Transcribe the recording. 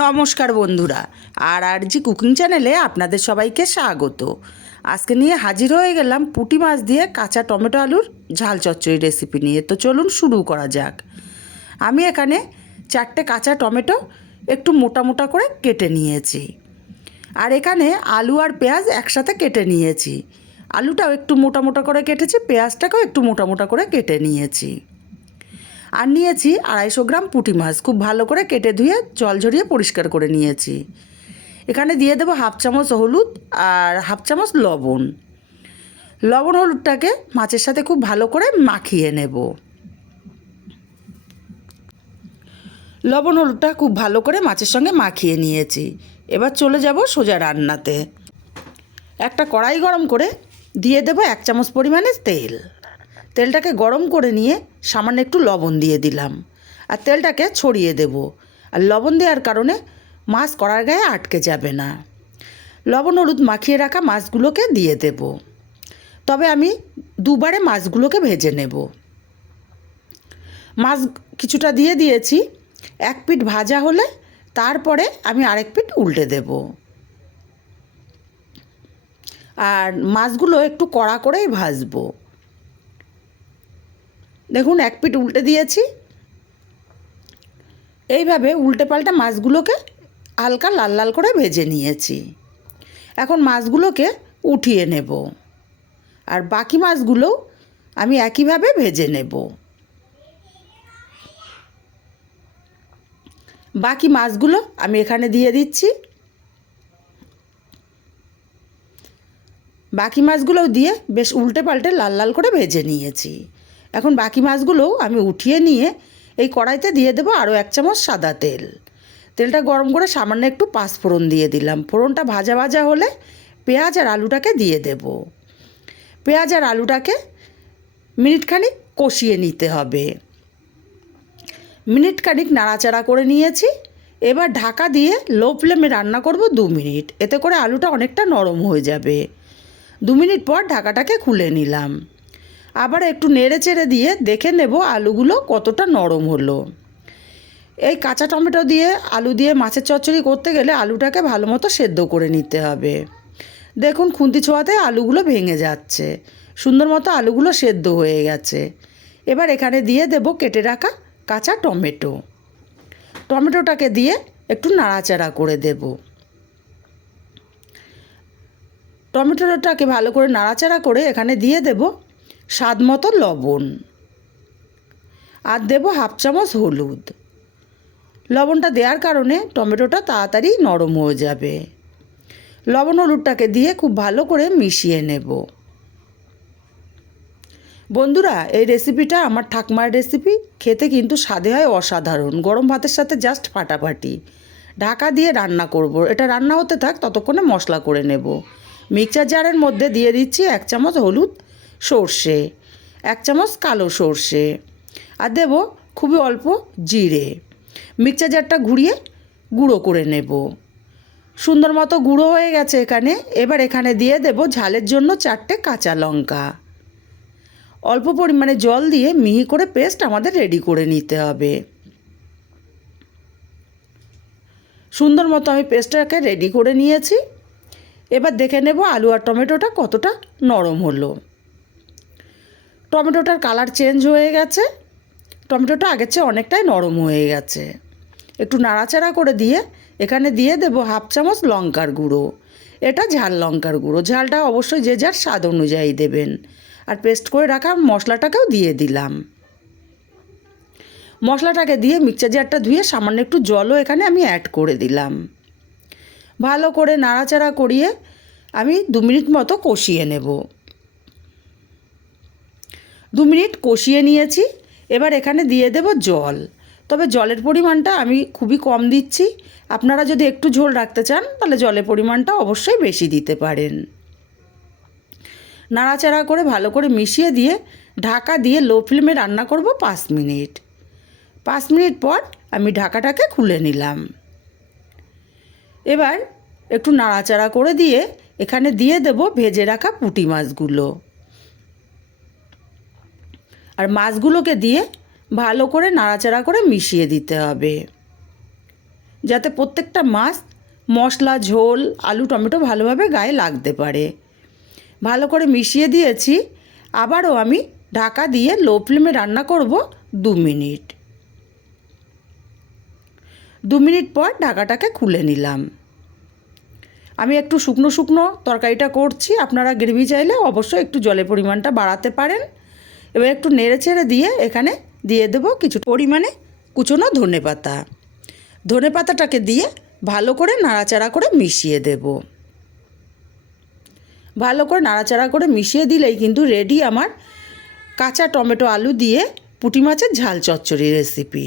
নমস্কার বন্ধুরা আর আর জি কুকিং চ্যানেলে আপনাদের সবাইকে স্বাগত। আজকে নিয়ে হাজির হয়ে গেলাম পুঁটি মাছ দিয়ে কাঁচা টমেটো আলুর ঝাল চচ্চড়ি রেসিপি নিয়ে। তো চলুন শুরু করা যাক। আমি এখানে চারটে কাঁচা টমেটো একটু মোটা মোটা করে কেটে নিয়েছি। আর এখানে আলু আর পেঁয়াজ একসাথে কেটে নিয়েছি। আলুটাও একটু মোটা মোটা করে কেটেছি, পেঁয়াজটাকেও একটু মোটা মোটা করে কেটে নিয়েছি। আর নিয়েছি আড়াইশো গ্রাম পুঁটি মাছ। খুব ভালো করে কেটে ধুয়ে জল ঝরিয়ে পরিষ্কার করে নিয়েছি। এখানে দিয়ে দেবো হাফ চামচ হলুদ আর হাফ চামচ লবণ। লবণ হলুদটাকে মাছের সাথে খুব ভালো করে মাখিয়ে নেব। লবণ হলুদটা খুব ভালো করে মাছের সঙ্গে মাখিয়ে নিয়েছি। এবার চলে যাব সোজা রান্নাতে। একটা কড়াই গরম করে দিয়ে দেবো এক চামচ পরিমাণে তেল। তেলটাকে গরম করে নিয়ে সামান্য একটু লবণ দিয়ে দিলাম। আর তেলটাকে ছড়িয়ে দেব। আর লবণ দেওয়ার কারণে মাছ কড়ার গায়ে আটকে যাবে না। লবণ হলুদ মাখিয়ে রাখা মাছগুলোকে দিয়ে দেব। তবে আমি দুবারে মাছগুলোকে ভেজে নেব। মাছ কিছুটা দিয়ে দিয়েছি। এক পিঠ ভাজা হলে তারপরে আমি আরেক পিঠ উল্টে দেব। আর মাছগুলো একটু কড়া করেই ভাজবো। দেখুন, এক পিঠ উল্টে দিয়েছি। এইভাবে উল্টে পাল্টে মাছগুলোকে হালকা লাল লাল করে ভেজে নিয়েছি। এখন মাছগুলোকে উঠিয়ে নেব। আর বাকি মাছগুলোও আমি একইভাবে ভেজে নেব। বাকি মাছগুলো আমি এখানে দিয়ে দিচ্ছি। বাকি মাছগুলোও দিয়ে বেশ উল্টে পাল্টে লাল লাল করে ভেজে নিয়েছি। এখন বাকি মাছগুলোও আমি উঠিয়ে নিয়ে এই কড়াইতে দিয়ে দেবো আরও এক চামচ সাদা তেল। তেলটা গরম করে সামান্য একটু পাঁচফোড়ন দিয়ে দিলাম। ফোড়নটা ভাজা ভাজা হলে পেঁয়াজ আর আলুটাকে দিয়ে দেব। পেঁয়াজ আর আলুটাকে মিনিটখানিক কষিয়ে নিতে হবে। মিনিটখানিক নাড়াচাড়া করে নিয়েছি। এবার ঢাকা দিয়ে লো ফ্লেমে রান্না করব দু মিনিট। এতে করে আলুটা অনেকটা নরম হয়ে যাবে। দু মিনিট পর ঢাকাটাকে খুলে নিলাম। আবার একটু নেড়ে চেড়ে দিয়ে দেখে নেব আলুগুলো কতটা নরম হলো। এই কাঁচা টমেটো দিয়ে, আলু দিয়ে মাছের চচ্চড়ি করতে গেলে আলুটাকে ভালো মতো সেদ্ধ করে নিতে হবে। দেখুন খুন্তি ছোঁয়াতে আলুগুলো ভেঙে যাচ্ছে। সুন্দর মতো আলুগুলো সেদ্ধ হয়ে গেছে। এবার এখানে দিয়ে দেব কেটে রাখা কাঁচা টমেটো। টমেটোটাকে দিয়ে একটু নাড়াচাড়া করে দেব। টমেটোটাকে ভালো করে নাড়াচাড়া করে এখানে দিয়ে দেব স্বাদ মতো লবণ। আর দেবো হাফ চামচ হলুদ। লবণটা দেওয়ার কারণে টমেটোটা তাড়াতাড়ি নরম হয়ে যাবে। লবণ হলুদটাকে দিয়ে খুব ভালো করে মিশিয়ে নেব। বন্ধুরা, এই রেসিপিটা আমার ঠাকমার রেসিপি। খেতে কিন্তু স্বাদে হয় অসাধারণ। গরম ভাতের সাথে জাস্ট ফাটাফাটি। ঢাকা দিয়ে রান্না করব। এটা রান্না হতে থাক, ততক্ষণে মশলা করে নেব। মিক্সচার জারের মধ্যে দিয়ে দিচ্ছি এক চামচ হলুদ সর্ষে, এক চামচ কালো সর্ষে আর দেব খুবই অল্প জিরে। মিক্সচার জারটা ঘুরিয়ে গুঁড়ো করে নেব। সুন্দর মতো গুঁড়ো হয়ে গেছে এখানে। এবার এখানে দিয়ে দেব ঝালের জন্য চারটে কাঁচা লঙ্কা। অল্প পরিমাণে জল দিয়ে মিহি করে পেস্ট আমাদের রেডি করে নিতে হবে। সুন্দর মতো আমি পেস্টটাকে রেডি করে নিয়েছি। এবার দেখে নেব আলু আর টমেটোটা কতটা নরম হলো। টমেটোটার কালার চেঞ্জ হয়ে গেছে। টমেটোটা আগের চেয়ে অনেকটাই নরম হয়ে গেছে। একটু নাড়াচাড়া করে দিয়ে এখানে দিয়ে দেব হাফ চামচ লঙ্কার গুঁড়ো। এটা ঝাল লঙ্কার গুঁড়ো। ঝালটা অবশ্যই যে যার স্বাদ অনুযায়ী দেবেন। আর পেস্ট করে রাখা মশলাটাকেও দিয়ে দিলাম। মশলাটাকে দিয়ে মিক্সার জারটা ধুয়ে সামান্য একটু জলও এখানে আমি অ্যাড করে দিলাম। ভালো করে নাড়াচাড়া করিয়ে আমি দু মিনিট মতো কষিয়ে নেব। দু মিনিট কষিয়ে নিয়েছি। এবার এখানে দিয়ে দেব জল। তবে জলের পরিমাণটা আমি খুবই কম দিচ্ছি। আপনারা যদি একটু ঝোল রাখতে চান, তাহলে জলের পরিমাণটা অবশ্যই বেশি দিতে পারেন। নাড়াচাড়া করে ভালো করে মিশিয়ে দিয়ে ঢাকা দিয়ে লো ফ্লেমে রান্না করব পাঁচ মিনিট। পাঁচ মিনিট পর আমি ঢাকাটাকে খুলে নিলাম। এবার একটু নাড়াচাড়া করে দিয়ে এখানে দিয়ে দেব ভেজে রাখা পুঁটি মাছগুলো। আর মাছগুলোকে দিয়ে ভালো করে নাড়াচাড়া করে মিশিয়ে দিতে হবে। যাতে প্রত্যেকটা মাছ মশলা, ঝোল, আলু, টমেটো ভালোভাবে গায়ে লাগতে পারে। ভালো করে মিশিয়ে দিয়েছি। আবারও আমি ঢাকা দিয়ে লো ফ্লেমে রান্না করব দু মিনিট। দু মিনিট পর ঢাকাটাকে খুলে নিলাম। আমি একটু শুকনো শুকনো তরকারিটা করছি। আপনারা গ্রেভি চাইলে অবশ্যই একটু জলের পরিমাণটা বাড়াতে পারেন। এবার একটু নেড়ে চেড়ে দিয়ে এখানে দিয়ে দেবো কিছু পরিমাণে কুচনো ধনে পাতা। ধনে পাতাটাকে দিয়ে ভালো করে নাড়াচাড়া করে মিশিয়ে দেব। ভালো করে নাড়াচাড়া করে মিশিয়ে দিলেই কিন্তু রেডি আমার কাঁচা টমেটো আলু দিয়ে পুঁটি মাছের ঝাল চচ্চড়ি রেসিপি